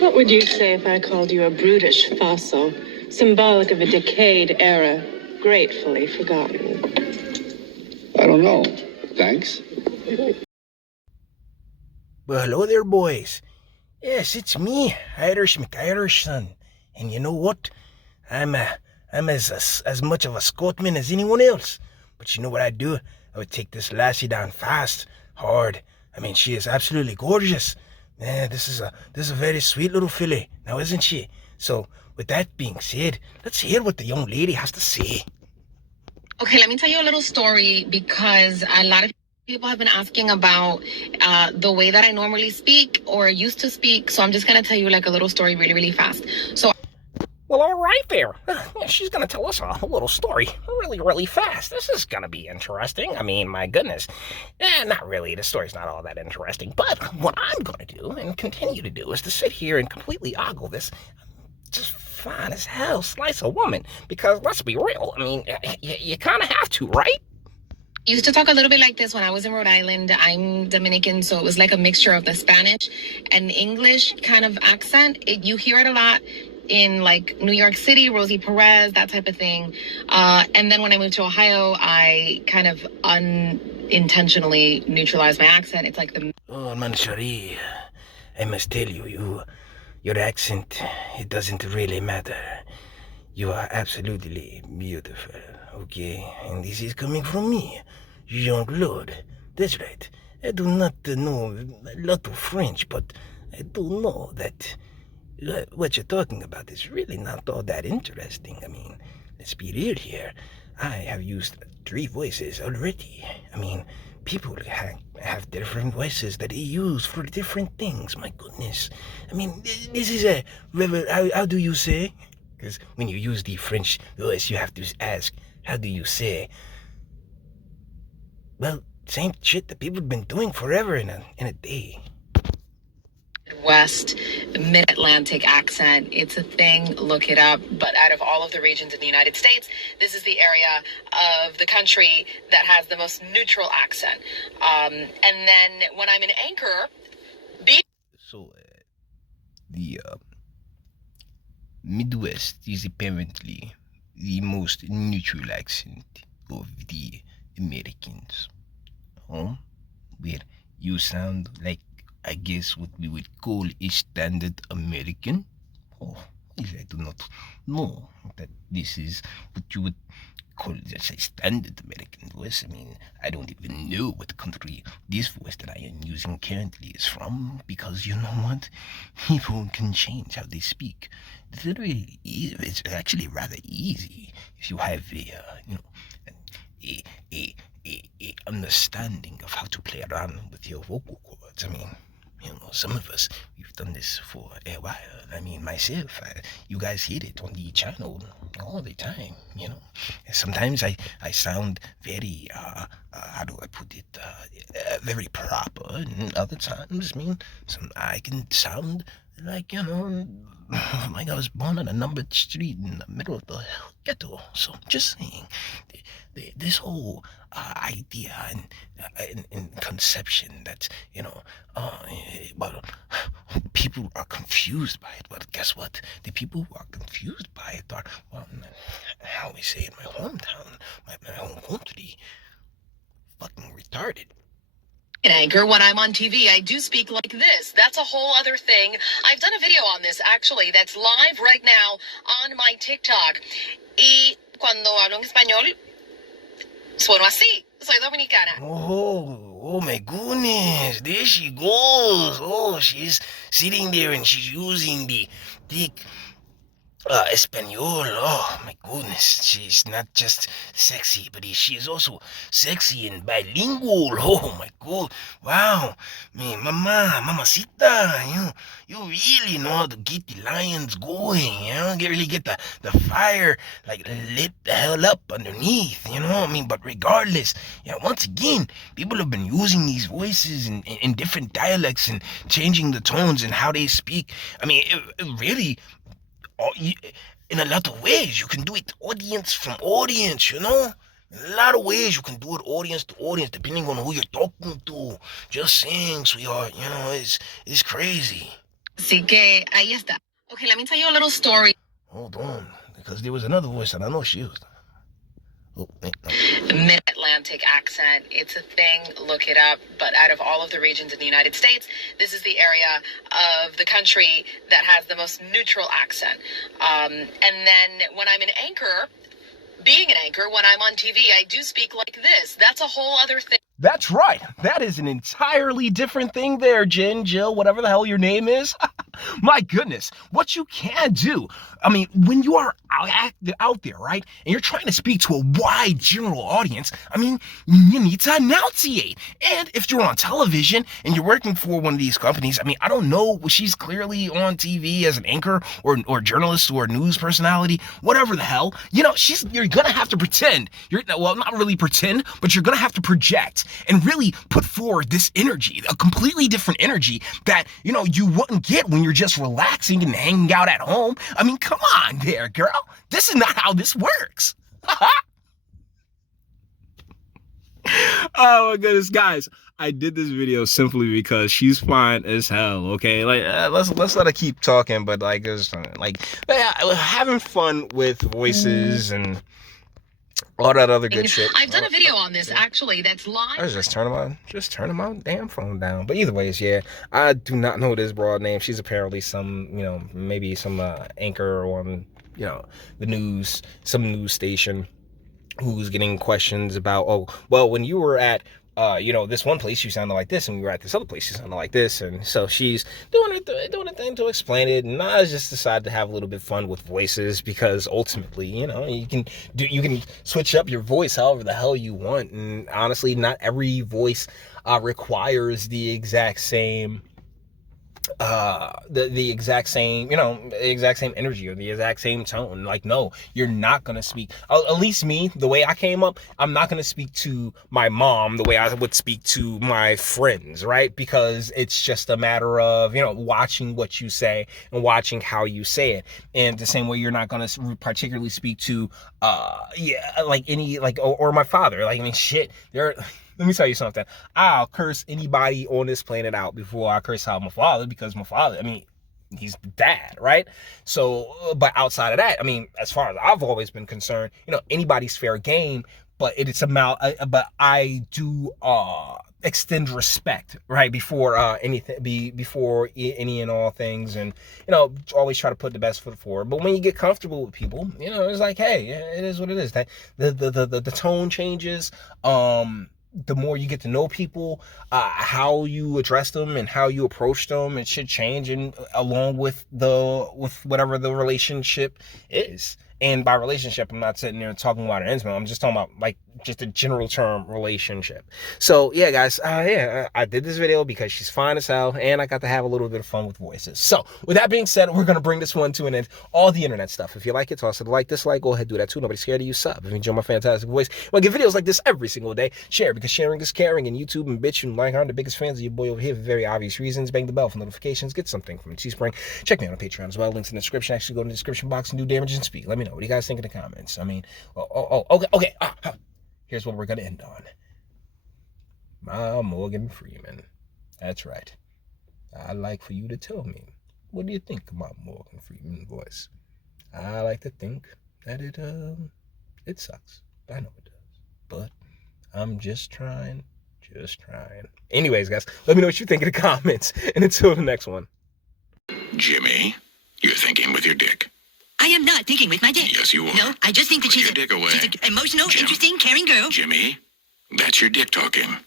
What would you say if I called you a brutish fossil, symbolic of a decayed era, gratefully forgotten? I don't know. Thanks. Well, hello there, boys. Yes, it's me, Erickson. And you know what? I'm as much of a Scotsman as anyone else. But you know what I'd do? I would take this lassie down fast, hard. I mean, she is absolutely gorgeous. This is a very sweet little filly, now isn't she? So, with that being said, let's hear what the young lady has to say. Okay, let me tell you a little story because a lot of people have been asking about the way that I normally speak or used to speak. So I'm just going to tell you like a little story really, really fast. So, well, all right there. She's going to tell us a little story really, really fast. This is going to be interesting. I mean, my goodness. Not really. The story's not all that interesting. But what I'm going to do and continue to do is to sit here and completely ogle this just fine as hell slice of woman. Because let's be real. I mean, you kind of have to, right? I used to talk a little bit like this when I was in Rhode Island. I'm Dominican, so it was like a mixture of the Spanish and English kind of accent. You hear it a lot in like New York City, Rosie Perez, that type of thing. And then when I moved to Ohio, I kind of unintentionally neutralized my accent. It's like the... Oh, Manchari, I must tell you, your accent, it doesn't really matter. You are absolutely beautiful, okay? And this is coming from me, Jean-Claude. That's right. I do not know a lot of French, but I do know that what you're talking about is really not all that interesting. I mean, let's be real here. I have used 3 voices already. I mean, people have different voices that they use for different things. My goodness. I mean, this is a... How do you say? Because when you use the French voice, you have to ask, how do you say? Well, same shit that people have been doing forever in a day. West Mid-Atlantic accent. It's a thing. Look it up. But out of all of the regions in the United States, this is the area of the country that has the most neutral accent. And then when I'm in Anchor, So, the Midwest is apparently the most neutral accent of the Americans. Where you sound like, I guess, what we would call a standard American. I do not know that this is what you would call a standard American voice. I mean, I don't even know what country this voice that I am using currently is from, because you know what? People can change how they speak. It's actually rather easy if you have a understanding of how to play around with your vocal cords. I mean, some of us, we've done this for a while. I mean, myself, you guys hear it on the channel all the time, Sometimes I sound very, how do I put it, very proper, and other times, I can sound like, like I was born on a numbered street in the middle of the ghetto. So, just saying, this whole idea and conception that, people are confused by it. But guess what? The people who are confused by it are, how we say in my hometown, my home country, fucking retarded. in Anchor, when I'm on TV, I do speak like this. That's a whole other thing. I've done a video on this, actually, that's live right now on my TikTok. Y cuando hablo en español, sueno así. Soy dominicana. Oh my goodness. There she goes. Oh, she's sitting there and she's using the thick Espanol. Oh my goodness. She's not just sexy, but she is also sexy and bilingual. Oh my god. Wow. Mamacita. You really know how to get the lions going, really get the fire like lit the hell up underneath, but regardless, once again, people have been using these voices in different dialects and changing the tones and how they speak. I mean, it really, in a lot of ways, you can do it audience from audience, In a lot of ways you can do it audience to audience, depending on who you're talking to. Just saying, sweetheart, it's crazy. Así que ahí está. Okay, let me tell you a little story. Hold on, because there was another voice that I know she used. Oh, Mid-Atlantic accent. It's a thing. Look it up. But out of all of the regions in the United States, this is the area of the country that has the most neutral accent. And then when I'm an anchor, being an anchor, when I'm on TV, I do speak like this. That's a whole other thing. That's right. That is an entirely different thing there, Jen, Jill, whatever the hell your name is. My goodness, what you can do. I mean, when you are out there, right, and you're trying to speak to a wide general audience, I mean, you need to enunciate. And if you're on television and you're working for one of these companies, I mean, I don't know, she's clearly on TV as an anchor or journalist or news personality, whatever the hell. You know, you're gonna have to pretend. Well, not really pretend, but you're gonna have to project and really put forward this energy, a completely different energy that, you know, you wouldn't get when you're just relaxing and hanging out at home. I mean, come on there, girl. This is not how this works. Oh my goodness, guys. I did this video simply because she's fine as hell, okay? Like, let's let her keep talking, but like, just like having fun with voices and all that other good shit. I've done a video on this, actually, that's live. I was just turning my damn phone down. But either ways, yeah, I do not know this broad name. She's apparently some, you know, maybe some anchor on, you know, the news, some news station, who's getting questions about, oh, well, when you were at, you know, this one place you sounded like this, and we were at this other place you sounded like this, and so she's doing a thing to explain it, and I just decided to have a little bit of fun with voices, because ultimately, you know, you can switch up your voice however the hell you want, and honestly, not every voice requires the exact same the exact same, you know, the exact same energy or the exact same tone. Like, no, you're not gonna speak, at least me, the way I came up, I'm not gonna speak to my mom the way I would speak to my friends, right? Because it's just a matter of, you know, watching what you say and watching how you say it. And the same way you're not gonna particularly speak to like any, like, or my father. Like, I mean, shit, let me tell you something. I'll curse anybody on this planet out before I curse out my father, because my father, I mean, he's dad, right? So, but outside of that, I mean, as far as I've always been concerned, you know, anybody's fair game, but but I do extend respect, right, before anything, before any and all things, and, you know, always try to put the best foot forward. But when you get comfortable with people, you know, it's like, hey, it is what it is. That the tone changes. The more you get to know people, how you address them and how you approach them, it should change, and along with whatever the relationship is. And by relationship, I'm not sitting there and talking about an intimate. I'm just talking about, like, just a general term relationship. So yeah, guys, I did this video because she's fine as hell, and I got to have a little bit of fun with voices. So with that being said, we're gonna bring this one to an end. All the internet stuff. If you like it, toss it a like, dislike, go ahead, do that too. Nobody's scared of you. Sub. If you enjoy my fantastic voice, I get videos like this every single day. Share, because sharing is caring. And YouTube and Bitchute and like, I'm the biggest fans of your boy over here for very obvious reasons. Bang the bell for notifications. Get something from Teespring. Check me out on Patreon as well. Links in the description. Actually, go to the description box and do damage and speak. Let me know. What do you guys think in the comments? I mean, okay. Here's what we're gonna end on. My Morgan Freeman. That's right. I'd like for you to tell me, what do you think of my Morgan Freeman voice? I like to think that it sucks. I know it does. But I'm just trying. Anyways, guys, let me know what you think in the comments. And until the next one. Jimmy, you're thinking with your dick. I am not thinking with my dick. Yes, you are. No, I just think that Put your dick away. she's an emotional, Jim, interesting, caring girl. Jimmy, that's your dick talking.